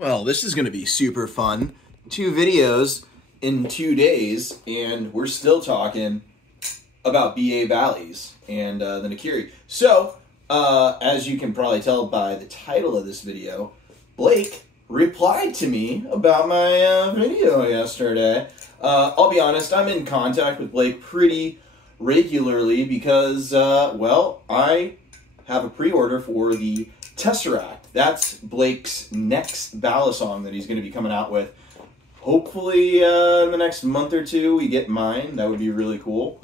Well, this is going to be super fun. 2 videos in 2 days, and we're still talking about BA Balis and the Nakiri. So, as you can probably tell by the title of this video, Blake replied to me about my video yesterday. I'll be honest, I'm in contact with Blake pretty regularly because, well, I have a pre-order for the Tesseract. That's Blake's next Balisong that he's going to be coming out with. Hopefully in the next month or 2 we get mine. That would be really cool.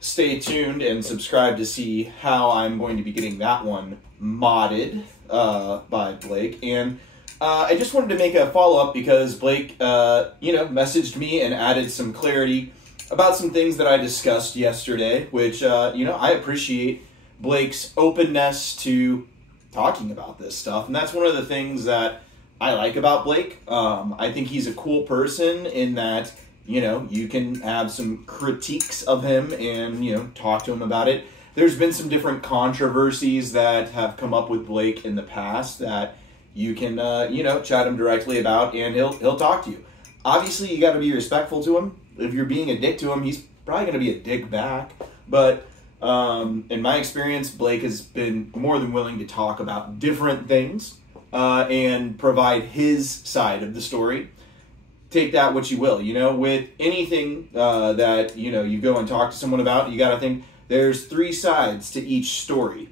Stay tuned and subscribe to see how I'm going to be getting that one modded by Blake. And I just wanted to make a follow-up because Blake, messaged me and added some clarity about some things that I discussed yesterday, which, I appreciate Blake's openness to talking about this stuff. And that's one of the things that I like about Blake. I think he's a cool person in that, you can have some critiques of him and, talk to him about it. There's been some different controversies that have come up with Blake in the past that you can, chat him directly about, and he'll talk to you. Obviously, you got to be respectful to him. If you're being a dick to him, he's probably going to be a dick back. But in my experience, Blake has been more than willing to talk about different things and provide his side of the story. Take that what you will. With anything that, you go and talk to someone about, you got to think there's 3 sides to each story.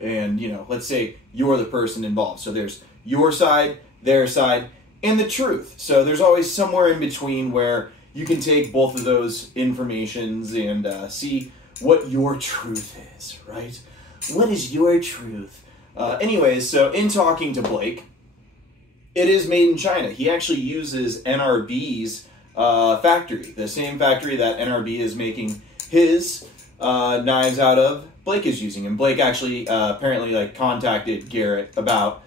And, let's say you're the person involved. So there's your side, their side, and the truth. So there's always somewhere in between where you can take both of those informations and see what your truth is, right? What is your truth? Anyways, so in talking to Blake, it is made in China. He actually uses NRB's factory, the same factory that NRB is making his knives out of. Blake is using, and Blake actually apparently contacted Garrett about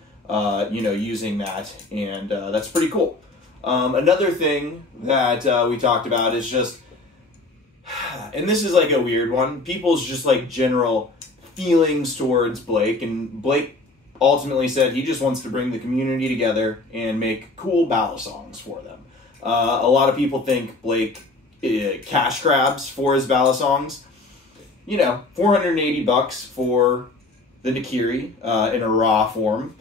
using that, and that's pretty cool. Another thing that we talked about is just, and this is a weird one, people's just general feelings towards Blake, and Blake ultimately said he just wants to bring the community together and make cool Balisongs for them. A lot of people think Blake cash grabs for his Balisongs. $480 for the Nakiri in a raw form.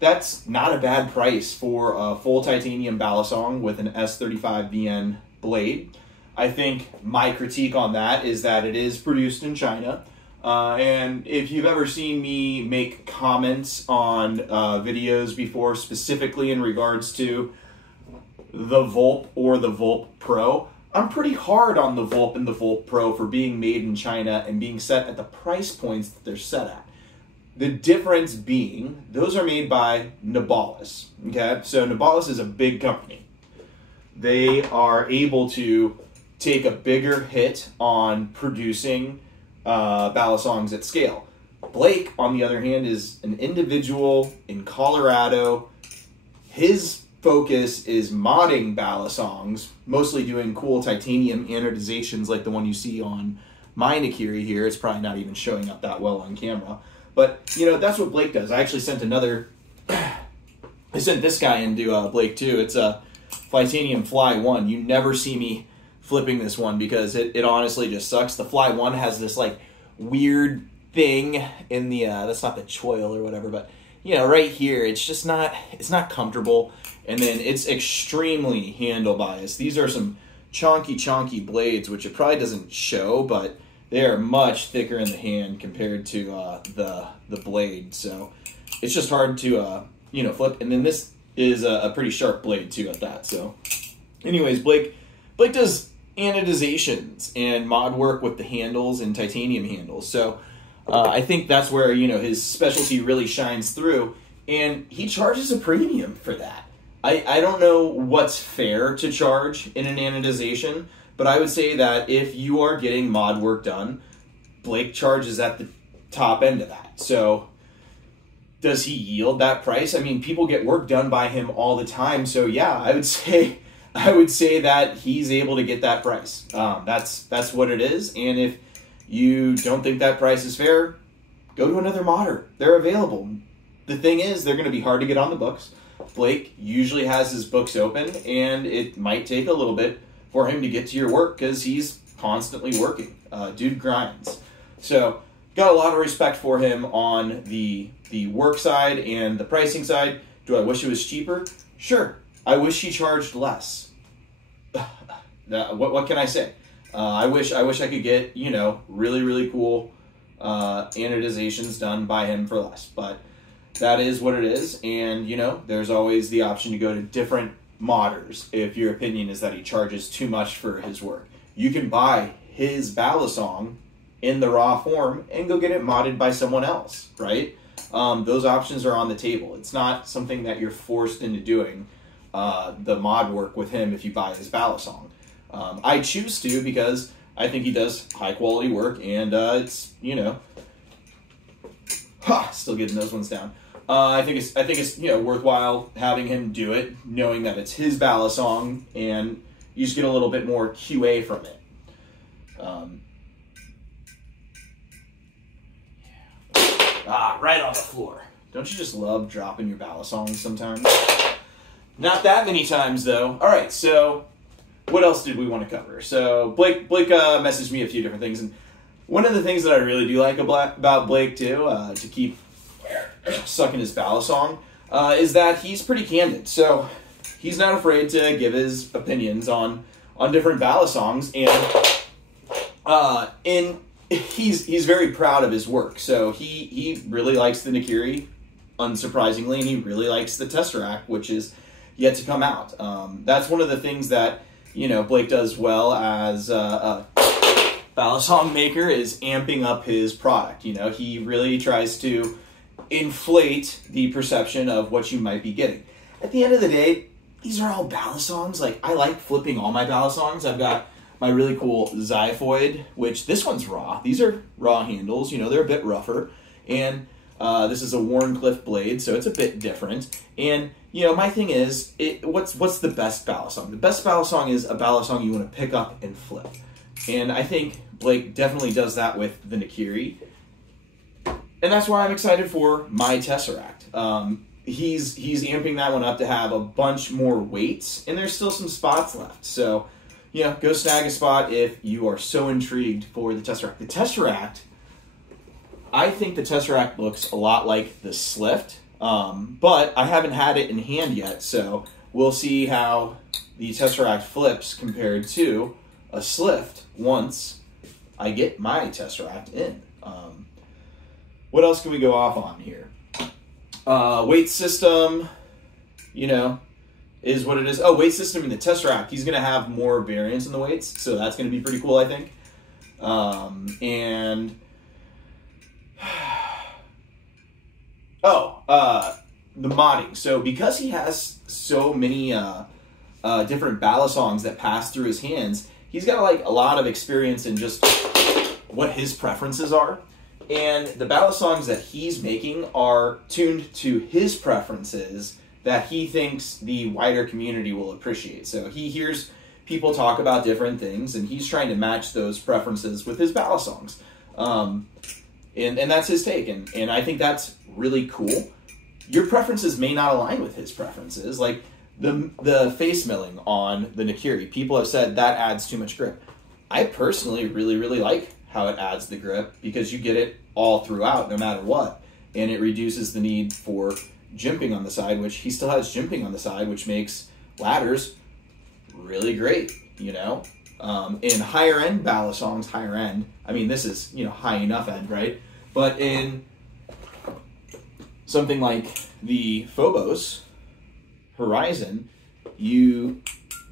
That's not a bad price for a full titanium Balisong with an S35VN blade. I think my critique on that is that it is produced in China. And if you've ever seen me make comments on videos before, specifically in regards to the Vulp or the Vulp Pro, I'm pretty hard on the Vulp and the Vulp Pro for being made in China and being set at the price points that they're set at. The difference being, those are made by Balis. Okay, so Balis is a big company. They are able to take a bigger hit on producing Balisongs at scale. Blake, on the other hand, is an individual in Colorado. His focus is modding Balisongs, mostly doing cool titanium anodizations like the one you see on my Nakiri here. It's probably not even showing up that well on camera. But, that's what Blake does. I actually sent I sent this guy into Blake too. It's a Titanium Fly 1. You never see me flipping this one because it honestly just sucks. The Fly 1 has this weird thing in the, that's not the choil or whatever, but right here, it's not comfortable. And then it's extremely handle biased. These are some chonky blades, which it probably doesn't show, but they are much thicker in the hand compared to the blade. So it's just hard to, flip. And then this is a pretty sharp blade too at that. So anyways, Blake does anodizations and mod work with the handles and titanium handles. So I think that's where, his specialty really shines through. And he charges a premium for that. I don't know what's fair to charge in an anodization, but I would say that if you are getting mod work done, Blake charges at the top end of that. So does he yield that price? I mean, people get work done by him all the time. So yeah, I would say that he's able to get that price. That's what it is. And if you don't think that price is fair, go to another modder. They're available. the thing is, they're going to be hard to get on the books. Blake usually has his books open, and it might take a little bit for him to get to your work because he's constantly working. Dude grinds. So, got a lot of respect for him on the work side and the pricing side. Do I wish it was cheaper? Sure. I wish he charged less. What can I say? I wish I could get, you know, really, really cool anodizations done by him for less. But that is what it is. And, you know, there's always the option to go to different modders if your opinion is that he charges too much for his work. You can buy his Balisong in the raw form and go get it modded by someone else, right? Those options are on the table. It's not something that you're forced into doing the mod work with him if you buy his Balisong. I choose to because I think he does high quality work, and it's, you know, still getting those ones down. I think it's you know, worthwhile having him do it, knowing that it's his Balisong, and you just get a little bit more QA from it. Right on the floor. Don't you just love dropping your Balisongs sometimes? Not that many times, though. All right, so what else did we want to cover? So Blake messaged me a few different things, and one of the things that I really do like about Blake, too, to keep sucking his Balisong, is that he's pretty candid. So he's not afraid to give his opinions on different Balisongs, and he's very proud of his work. So he really likes the Nakiri, unsurprisingly, and he really likes the Tesseract, which is yet to come out. That's one of the things that, you know, Blake does well as a Balisong maker, is amping up his product. You know, he really tries to inflate the perception of what you might be getting. At the end of the day, these are all Balisongs. Like, I like flipping all my Balisongs. I've got my really cool Xiphoid, which this one's raw. These are raw handles. You know, they're a bit rougher. And this is a Warncliffe blade, so it's a bit different. And, you know, my thing is, what's the best Balisong? The best Balisong is a Balisong you want to pick up and flip. And I think Blake definitely does that with the Nakiri. And that's why I'm excited for my Tesseract. He's amping that one up to have a bunch more weights, and there's still some spots left. So, you know, go snag a spot if you are so intrigued for the Tesseract. The Tesseract, I think the Tesseract looks a lot like the Slift, but I haven't had it in hand yet, so we'll see how the Tesseract flips compared to a Slift once I get my Tesseract in. What else can we go off on here? Weight system, you know, is what it is. Oh, weight system in the Tesseract. He's going to have more variance in the weights, so that's going to be pretty cool, I think. The modding. So because he has so many different Balisongs that pass through his hands, he's got like a lot of experience in just what his preferences are. And the Balisongs that he's making are tuned to his preferences that he thinks the wider community will appreciate. So he hears people talk about different things, and he's trying to match those preferences with his Balisongs. And that's his take, and I think that's really cool. Your preferences may not align with his preferences. Like the face milling on the Nakiri, people have said that adds too much grip. I personally really, really like how it adds the grip because you get it all throughout no matter what, and it reduces the need for jimping on the side, which he still has jimping on the side, which makes ladders really great, you know. In higher end Balisongs, higher end, I mean, this is, you know, high enough end, right? But in something like the Phobos Horizon, you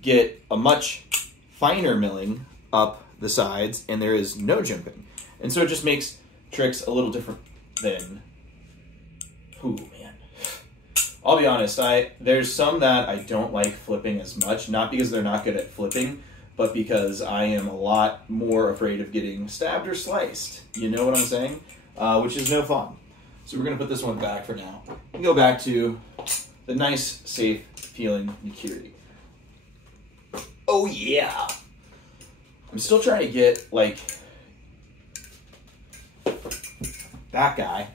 get a much finer milling up the sides, and there is no jimping. And so it just makes tricks a little different than... Ooh, man. I'll be honest, there's some that I don't like flipping as much, not because they're not good at flipping, but because I am a lot more afraid of getting stabbed or sliced. You know what I'm saying? Which is no fun. So we're going to put this one back for now and go back to the nice, safe feeling Nakiri. Oh, yeah! I'm still trying to get, like, that guy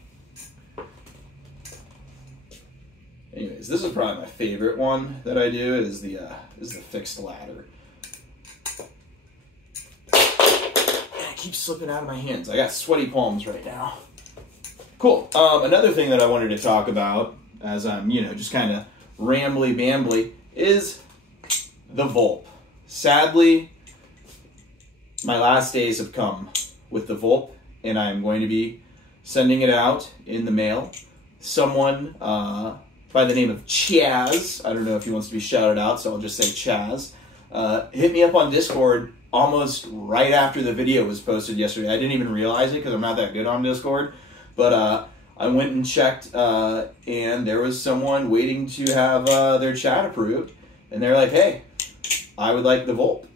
Anyways, this is probably my favorite one that I do. It is the fixed ladder. And it keeps slipping out of my hands. I got sweaty palms right now. Cool. Another thing that I wanted to talk about, as I'm, just kind of rambly bambly, is the Vulp. Sadly, my last days have come with the Vulp, and I'm going to be sending it out in the mail. Someone by the name of Chaz, I don't know if he wants to be shouted out, so I'll just say Chaz, hit me up on Discord almost right after the video was posted yesterday. I didn't even realize it because I'm not that good on Discord, but I went and checked, and there was someone waiting to have their chat approved, and they're like, hey, I would like the Vulp.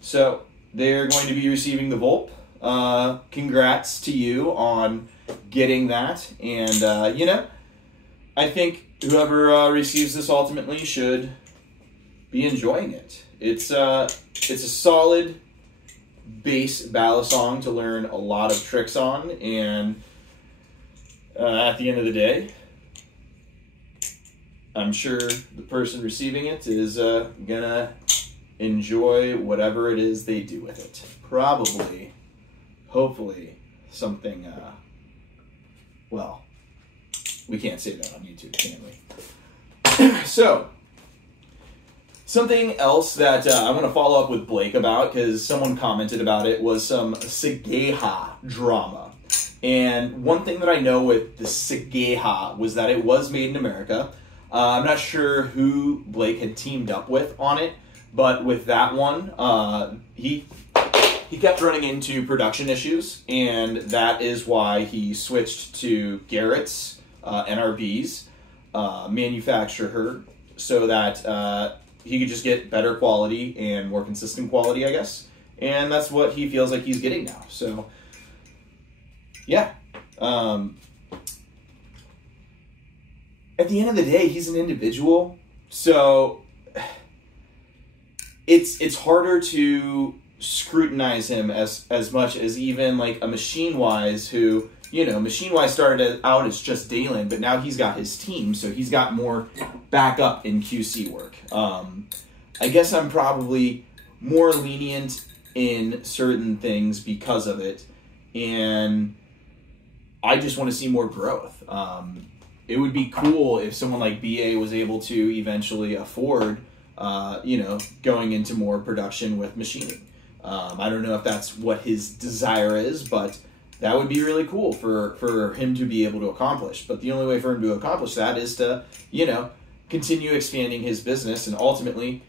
So they're going to be receiving the Vulp. Congrats to you on getting that, and I think whoever receives this ultimately should be enjoying it. It's a solid base Balisong to learn a lot of tricks on, and at the end of the day, I'm sure the person receiving it is gonna enjoy whatever it is they do with it. Probably, hopefully, something, well, we can't say that on YouTube, can we? So, something else that I want to follow up with Blake about, because someone commented about it, was some Sageha drama. And one thing that I know with the Sageha was that it was made in America. I'm not sure who Blake had teamed up with on it, but with that one, he kept running into production issues, and that is why he switched to Garrett's NRB's manufacturer, so that he could just get better quality and more consistent quality, I guess. And that's what he feels like he's getting now. So, yeah. At the end of the day, he's an individual, so it's harder to scrutinize him as much as even like a Machine Wise, who, Machine Wise started out as just Dalen, but now he's got his team, so he's got more backup in QC work. I guess I'm probably more lenient in certain things because of it, and I just want to see more growth. It would be cool if someone like BA was able to eventually afford, going into more production with machining. I don't know if that's what his desire is, but that would be really cool for him to be able to accomplish. But the only way for him to accomplish that is to, continue expanding his business, and ultimately,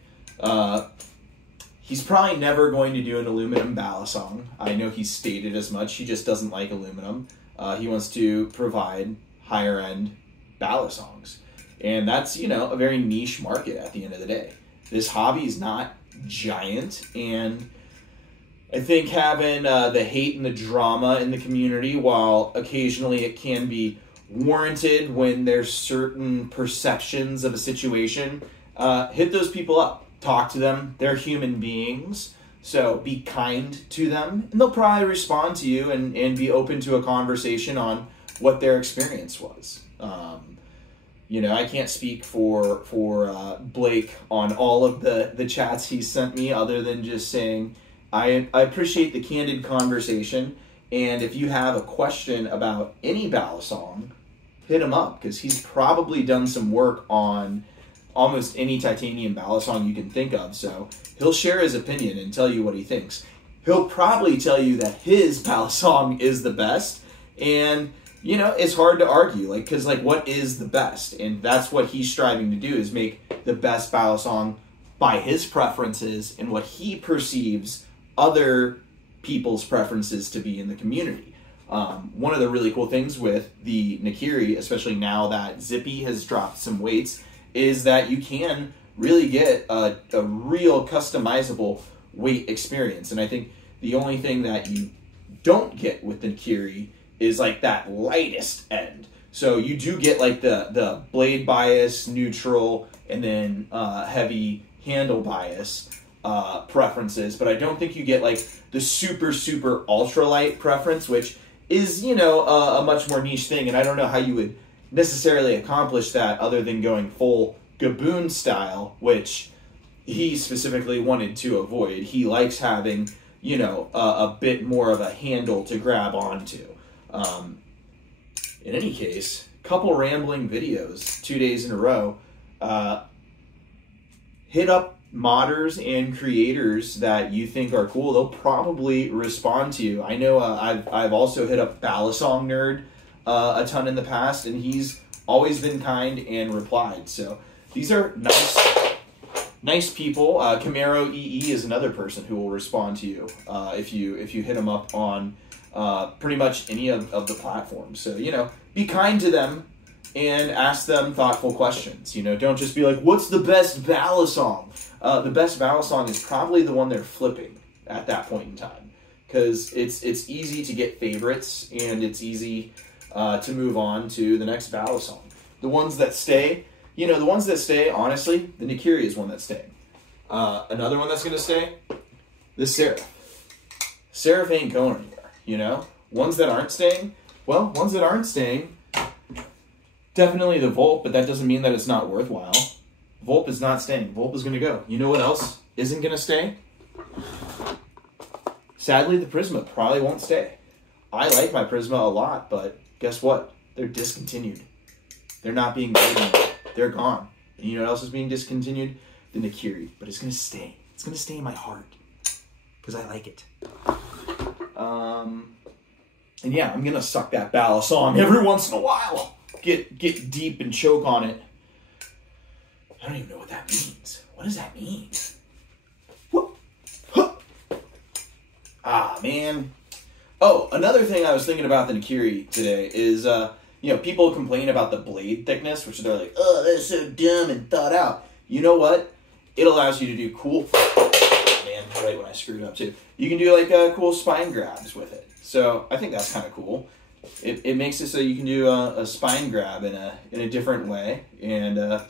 he's probably never going to do an aluminum Balisong. I know he's stated as much. He just doesn't like aluminum. He wants to provide higher-end Balisongs. And that's, a very niche market at the end of the day. This hobby is not giant, and I think having the hate and the drama in the community, while occasionally it can be warranted when there's certain perceptions of a situation, hit those people up. Talk to them. They're human beings, so be kind to them, and they'll probably respond to you and be open to a conversation on what their experience was. I can't speak for Blake on all of the chats he sent me, other than just saying I appreciate the candid conversation, and if you have a question about any Balisong, hit him up, because he's probably done some work on almost any titanium Balisong you can think of, so he'll share his opinion and tell you what he thinks. He'll probably tell you that his Balisong is the best, and it's hard to argue, because what is the best? And that's what he's striving to do, is make the best Balisong by his preferences and what he perceives other people's preferences to be in the community. One of the really cool things with the Nakiri, especially now that Zippy has dropped some weights, is that you can really get a real customizable weight experience. And I think the only thing that you don't get with the Nakiri is that lightest end. So you do get the blade bias, neutral, and then heavy handle bias preferences, but I don't think you get the super ultralight preference, which is a much more niche thing, and I don't know how you would necessarily accomplish that other than going full Gaboon style, which he specifically wanted to avoid. He likes having, you know, a bit more of a handle to grab onto. In any case, couple rambling videos, 2 days in a row. Hit up modders and creators that you think are cool. They'll probably respond to you. I know I've also hit up Balisong Nerd a ton in the past, and he's always been kind and replied. So these are nice people. Camaro EE is another person who will respond to you if you hit him up on pretty much any of the platforms. So, you know, be kind to them and ask them thoughtful questions. You know, don't just be like, what's the best Balisong? The best Balisong is probably the one they're flipping at that point in time, because it's easy to get favorites and it's easy to move on to the next Balisong. The ones that stay, you know, the ones that stay, honestly, the Nikiri is one that's staying. Another one that's going to stay, the Seraph. Seraph ain't going anywhere, you know? Ones that aren't staying, well, ones that aren't staying, definitely the Vulp, but that doesn't mean that it's not worthwhile. Vulp is not staying. Vulp is going to go. You know what else isn't going to stay? Sadly, the Prisma probably won't stay. I like my Prisma a lot, but guess what? They're discontinued. They're not being made anymore. They're gone. And you know what else is being discontinued? The Nikiri. But it's going to stay. It's going to stay in my heart because I like it. And yeah, I'm going to suck that Balisong every once in a while. Get deep and choke on it. I don't even know what that means. What does that mean? Ah, man. Oh, another thing I was thinking about the Nikiri today is, you know, people complain about the blade thickness, which they're like, oh, that's so dumb and thought out. You know what? It allows you to do cool... Man, right when I screwed up, too. You can do, like, cool spine grabs with it. So, I think that's kind of cool. It makes it so you can do a spine grab in a different way, and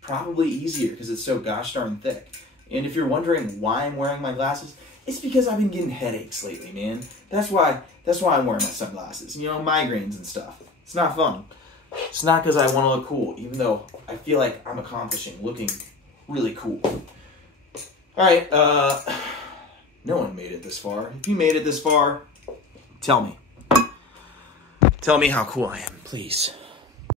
probably easier because it's so gosh darn thick. And if you're wondering why I'm wearing my glasses, it's because I've been getting headaches lately, man. That's why I'm wearing my sunglasses. You know, migraines and stuff. It's not fun. It's not because I want to look cool, even though I feel like I'm accomplishing looking really cool. All right, no one made it this far. If you made it this far, tell me. Tell me how cool I am, please.